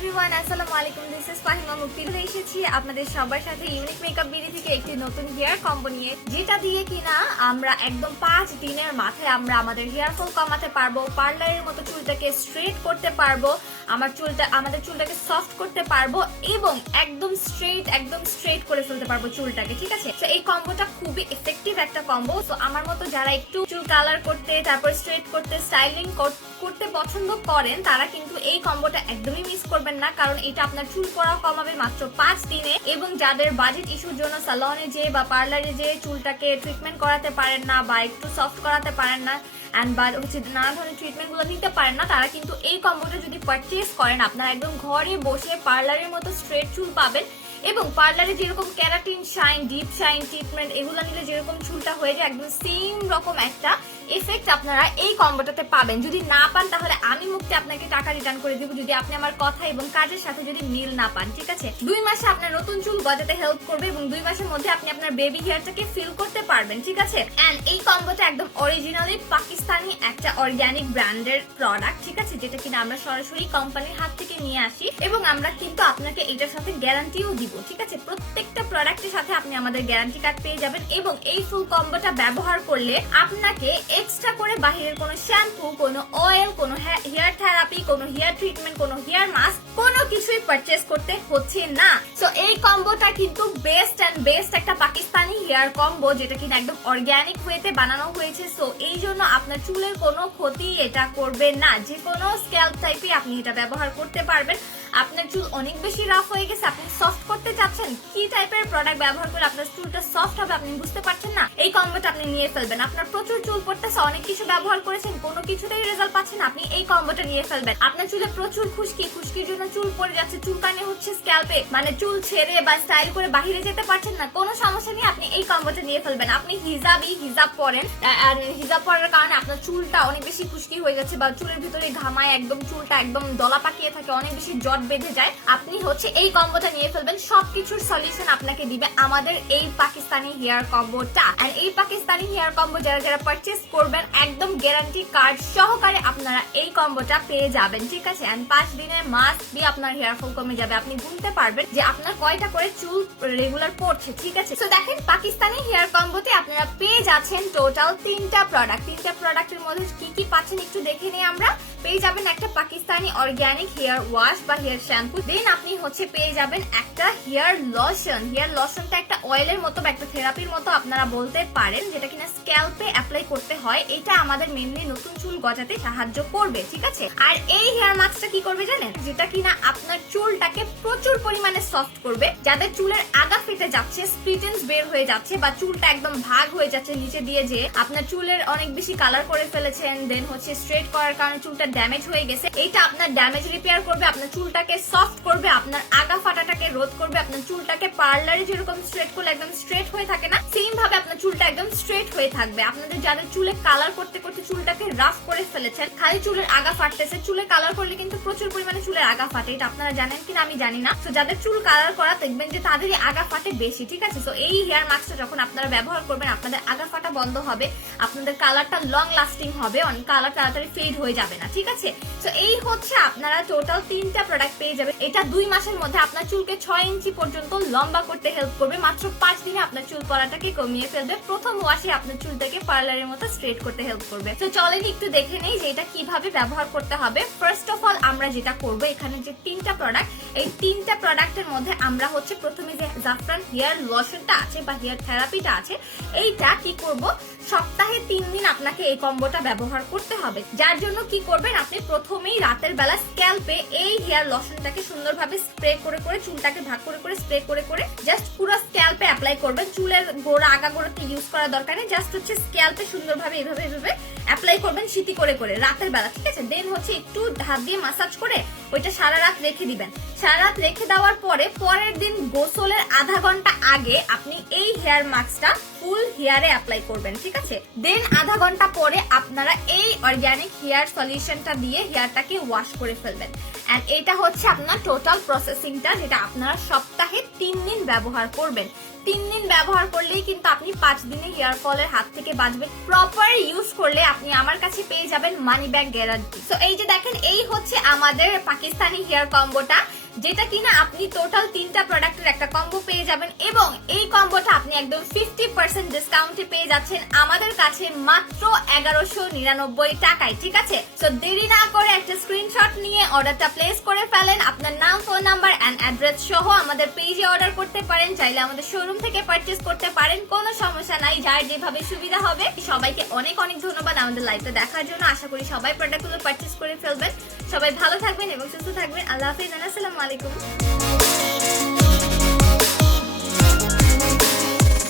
Everyone, আসসালামু আলাইকুম। This is Fahima মুক্তি এসেছি আপনাদের সবার সাথে ইউনিক মেকআপ বিডি থেকে একটি নতুন হেয়ার কম্বো নিয়ে, যেটা দিয়ে কিনা আমরা একদম 5 দিনের মাথায় আমরা আমাদের হেয়ার ফল কমাতে পারবো, পার্লারের মতো চুলটাকে স্ট্রেট করতে পারবো, আমাদের চুলটাকে সফট করতে পারবো এবং একদম স্ট্রেট করে ফেলতে পারবো চুলটাকে। ঠিক আছে, তো এই কম্বোটা খুবই এফেক্টিভ একটা কম্বো। তো আমার মতো যারা একটু চুল কালার করতে, তারপর স্ট্রেট করতে, স্টাইলিং করতে পছন্দ করেন, তারা কিন্তু এই কম্বোটা একদমই মিস করবেন না, কারণ এটা আপনার চুল পড়াও কমাবে মাত্র 5 দিনে। এবং যাদের বাজেট ইস্যুর জন্য সালনে যে বা পার্লারে যে চুলটাকে ট্রিটমেন্ট করাতে পারেন না বা একটু সফট করাতে পারেন না বা নানা ধরনের ট্রিটমেন্ট গুলো নিতে পারেন না, তারা কিন্তু এই কম্বোটা যদি পারচেজ করেন, আপনারা একদম ঘরে বসে পার্লারের মতো স্ট্রেট চুল পাবেন। এবং পার্লারে যেরকম keratin shine, deep shine treatment এগুলো নিলে যেরকম চুলটা হয়ে যায়, একদম সেম রকম একটা এফেক্ট আপনারা এই কম্বোটাতে পাবেন। যদি না পান তাহলে আমি মুক্তি আপনাকে টাকা রিটার্ন করে দিব, যদি আপনি আমার কথা এবং কাজের সাথে যদি মিল না পান। ঠিক আছে, 2 মাসে আপনার নতুন চুল গজাতে হেল্প করবে এবং 2 মাসের মধ্যে আপনি আপনার বেবি হেয়ারটাকে ফিল করতে পারবেন। ঠিক আছে, এন্ড এই কম্বোটা একদম অরিজিনালি পাকিস্তানি একটা অর্গানিক ব্র্যান্ডের প্রোডাক্ট। ঠিক আছে, যেটা কিনা আমরা সরাসরি কোম্পানির হাত থেকে নিয়ে আসি এবং আমরা কিন্তু আপনাকে এটার সাথে গ্যারান্টিও দিব। ঠিক আছে, প্রত্যেকটা প্রোডাক্টের সাথে আপনি আমাদের গ্যারান্টি কার্ড পেয়ে যাবেন এবং এই ফুল কম্বোটা ব্যবহার করলে আপনাকে এক্সট্রা করে বাহিরের কোনো শ্যাম্পু, কোনো অয়েল, কোনো হেয়ার থেরাপি, কোনো হেয়ার ট্রিটমেন্ট, কোনো হেয়ার মাস্ক কোনো কিছুই পারচেজ করতে হচ্ছে না। সো এই কম্বোটা কিন্তু বেস্ট একটা পাকিস্তানি হেয়ার কম্বো, যেটা কিনা একদম অর্গানিক ওয়েতে বানানো হয়েছে। সো এই জন্য আপনার চুলের কোনো ক্ষতি এটা করবে না। যে কোনো স্ক্যাল্প টাইপে আপনি এটা ব্যবহার করতে পারবেন। আপনার চুল অনেক বেশি রাফ হয়ে গেছে, আপনি সফট করতে চাচ্ছেন, কি টাইপের প্রোডাক্ট ব্যবহার করলে আপনার চুলটা সফট হবে আপনি বুঝতে পারছেন না, এই কম্বোটা আপনি নিয়ে ফেলবেন। আপনার প্রচুর চুল পড়তেছে, অনেক কিছু ব্যবহার করেছেন, কোনো কিছুতেই রেজাল্ট পাচ্ছেন, আপনি এই কম্বোটা নিয়ে ফেলবেন। আপনার চুলে প্রচুর খুশকির জন্য চুল পড়ে যাচ্ছে, চুলকানি হচ্ছে স্ক্যাল্পে, মানে চুল ছেড়ে বা স্টাইল করে বাহিরে যেতে পারছেন না, কোনো সমস্যা নেই, আপনি এই কম্বোটা নিয়ে ফেলবেন। আপনি হিজাব পরেন, আর হিজাব পরার কারণে আপনার চুলটা অনেক বেশি খুশকি হয়ে যাচ্ছে বা চুলের ভিতরে ঘামায় একদম চুলটা একদম দলা পাকিয়ে থাকে, অনেক বেশি জট বেঁধে যায়, আপনি এই কম্বোটা নিয়ে ফেলবেন। সবকিছুর সলিউশন আপনাকে দিবে আমাদের এই পাকিস্তানি হেয়ার কম্বোটা। আর এই পাকিস্তানি হেয়ার কম্বো যারা পারচেজ করবেন, একদম গ্যারান্টি কার্ড সহকারে আপনারা এই কম্বোটা পেয়ে যাবেন। ঠিক আছে, এন্ড 5 দিনের মাস্ট বি আপনার হেয়ার ফল কমে যাবে। আপনি গুনতে পারবেন যে আপনার কয়টা করে চুল রেগুলার পড়ছে। ঠিক আছে, তো দেখেন পাকিস্তানি হেয়ার কম্বোতে আপনারা পেয়ে যাচ্ছেন টোটাল 3টা প্রোডাক্ট। 3টা প্রোডাক্টের মধ্যে কি কি পাচ্ছেন একটু দেখে নিই আমরা। পেয়ে যাবেন একটা পাকিস্তানি অর্গানিক হেয়ার ওয়াশ বা হেয়ার শ্যাম্পু, দেন আপনি পেয়ে যাবেন একটা হেয়ার লশন। হেয়ার লশনটা একটা অয়েলের মতো বা একটা থেরাপির মতো আপনারা বলতে পারেন, যেটা কিনা স্ক্যাল্পে অ্যাপ্লাই করতে হয়। এটা আমাদের মেনলি নতুন চুল গজাতে সাহায্য করবে। ঠিক আছে, আর এই হেয়ার মাস্কটা কি করবে জানেন, যেটা কিনা আপনার চুলটাকে প্রচুর পরিমাণে সফট করবে। যাদের চুলের আগা ফেটে যাচ্ছে, স্প্লিটেন্স বের হয়ে যাচ্ছে বা চুলটা একদম ভাগ হয়ে যাচ্ছে নিচে দিয়ে, যে আপনার চুলের অনেক বেশি কালার করে ফেলেছেন, দেন স্ট্রেট করার কারণে চুলটা ড্যামেজ হয়ে গেছে, এইটা আপনার ড্যামেজ রিপেয়ার করবে, আপনার চুলটাকে সফট করবে, আপনার আগা ফাটাটাকে রোধ করবে, আপনার চুলটাকে পার্লারে যেরকম স্ট্রেট করলে একদম স্ট্রেট হয়ে থাকে না, সেম ভাবে আপনার চুলটা একদম স্ট্রেট হয়ে থাকবে। আপনাদের যাদের চুলে কালার করতে করতে চুলটাকে রাফ করে ফেলেছেন, খালি চুলের আগা ফাটতেছে, চুলে কালার করলে কিন্তু প্রচুর পরিমাণে চুলের আগা ফাটে, এটা আপনারা জানেন কিনা আমি জানি না। তো যাদের চুল কালার করা দেখবেন যে তাদেরই আগা ফাটে বেশি। ঠিক আছে, তো এই হেয়ার মাস্কটা যখন আপনারা ব্যবহার করবেন, আপনাদের আগা ফাটা বন্ধ হবে, আপনাদের কালারটা লং লাস্টিং হবে, অনেক কালার তাড়াতাড়ি ফেড হয়ে যাবে না। ঠিক আছে, তো এই আপনারা টোটাল 3টা প্রোডাক্ট পেয়ে যাবেন। এটা 2 মাসের মধ্যে আপনার চুলকে 6 ইঞ্চি পর্যন্ত লম্বা করতে হেল্প করবে, মাত্র 5 দিনে আপনার চুল পড়াটাকে কমিয়ে ফেলবে, প্রথম ওয়াশে আপনার চুলটাকে পার্লারের মতো স্ট্রেট করতে হেল্প করবে। তো চলেন একটু দেখে নেই যে এটা কিভাবে ব্যবহার করতে হবে। ফার্স্ট অফ অল আমরা যেটা করব, এখানে যে 3টা প্রোডাক্ট, এই 3টা প্রোডাক্টের মধ্যে আমরা প্রথমে যে জাফরান হেয়ার লোশনটা আছে বা হেয়ার থেরাপিটা আছে, এইটা কি করব, সপ্তাহে 3 দিন আপনাকে এই কম্বোটা ব্যবহার করতে হবে। যার জন্য কি করবেন, আপনি প্রথমেই রাতের বেলা স্ক্যাল্পে এই হেয়ার লোশনটাকে সুন্দরভাবে স্প্রে করে চুলটাকে ভাগ করে স্প্রে করে জাস্ট পুরো স্ক্যাল্পে অ্যাপ্লাই করবেন। চুলের গোড়া আগা গোড়াতে ইউজ করার দরকার নেই, জাস্ট স্ক্যাল্পে সুন্দরভাবে এভাবে অ্যাপ্লাই করবেন সিটি করে রাতের বেলা। ঠিক আছে, দেন একটু হাত দিয়ে মাসাজ করে ওইটা সারা রাত রেখে দিবেন। সারা রাত রেখে দেওয়ার পরে পরের দিন গোসলের আধা ঘন্টা আগে আপনি এই হেয়ার মাস্কটা ফুল হেয়ারে অ্যাপ্লাই করবেন। ঠিক আছে, দেন আধা ঘন্টা পরে আপনারা এই অর্গানিক হেয়ার সলিউশনটা দিয়ে হেয়ারটাকে ওয়াশ করে ফেলবেন। এন্ড এটা আপনার টোটাল প্রসেসিংটা, যেটা আপনারা সপ্তাহে 3 দিন ব্যবহার করবেন। 3 দিন ব্যবহার করলেই কিন্তু আপনি 5 দিনে হেয়ার ফলের হাত থেকে বাঁচবেন। প্রপার ইউজ করলে আপনি আমার কাছে পেয়ে যাবেন মানি ব্যাক গ্যারান্টি। তো এই যে দেখেন, এই হচ্ছে আমাদের পাকিস্তানি হেয়ার কম্বোটা, যেটা কিনা আপনি টোটাল 3টা প্রোডাক্টের একটা কম্বো পেয়ে যাবেন, এবং এই কম্বোটা আপনি একদম 50% ডিসকাউন্টে পেয়ে যাচ্ছেন আমাদের কাছে মাত্র 1199 টাকায়। ঠিক আছে, তো দেরি না করে একটা স্ক্রিনশট নিয়ে অর্ডারটা প্লেস করে ফেলেন। আপনার নাম, ফোন নাম্বার এন্ড অ্যাড্রেস সহ আমাদের পেজে অর্ডার করতে পারেন, চাইলে আমাদের শোরুম থেকে পারচেজ করতে পারেন, কোনো সমস্যা নাই, যার যেভাবে সুবিধা হবে। সবাইকে অনেক অনেক ধন্যবাদ আমাদের লাইভটা দেখার জন্য। আশা করি সবাই প্রোডাক্টগুলো পারচেজ করে ফেলবেন। সবাই ভালো থাকবেন এবং সুস্থ থাকবেন। আল্লাহ হাফেজ, আসসালামু আলাইকুম।